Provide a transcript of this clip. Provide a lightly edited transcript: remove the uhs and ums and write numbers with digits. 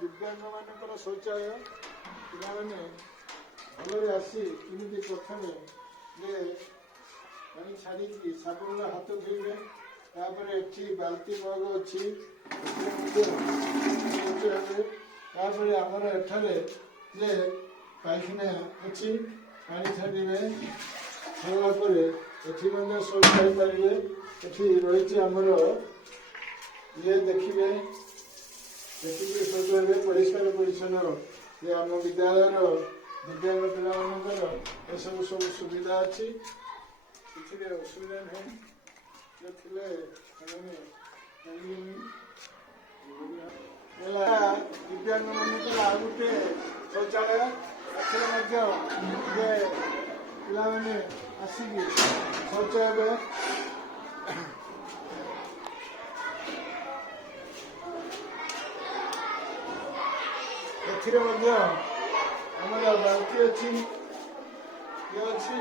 ଦିବ୍ୟାଙ୍ଗମାନଙ୍କର ଶୌଚାଳୟ। ପିଲାମାନେ ଭଲରେ ଆସି କେମିତି ପ୍ରଥମେ ଯେ ପାଣି ଛାଡ଼ିକି ସାବୁନରେ ହାତ ଧୋଇବେ। ତାପରେ ଏଠି ବାଲ୍ଟି ମଗ ଅଛି, ତାପରେ ଆମର ଏଠାରେ ଯେ ପାଇଖାନା ଅଛି, ପାଣି ଛାଡ଼ିବେ। ଛାଡ଼ିଲା ପରେ ଏଠି ମଧ୍ୟ ଶୌଚ ହେଇପାରିବେ। ଏଠି ରହିଛି ଆମର ଇଏ ଦେଖିବେ, ଦେଖିକି ଶୌଚ ହେବେ ପରିଷ୍କାର ପରିଚ୍ଛନ୍ନ। ଯେ ଆମ ବିଦ୍ୟାଳୟର ଦିବ୍ୟାଙ୍ଗ ପିଲାମାନଙ୍କର ଏସବୁ ସବୁ ସୁବିଧା ଅଛି, କିଛିରେ ଅସୁବିଧା ନାହିଁ। ଥିଲେ ଦିବ୍ୟାଙ୍ଗ ମାନଙ୍କର ଆଉ ଗୋଟେ ଶୌଚାଳୟ। ଏଥିରେ ମଧ୍ୟ ଯେ ପିଲାମାନେ ଆସିକି ଶୌଚ ହେବେ। ଏଥିରେ ମଧ୍ୟ ଆମର ବାଲ୍ଟି ଅଛି, ଇଏ ଅଛି।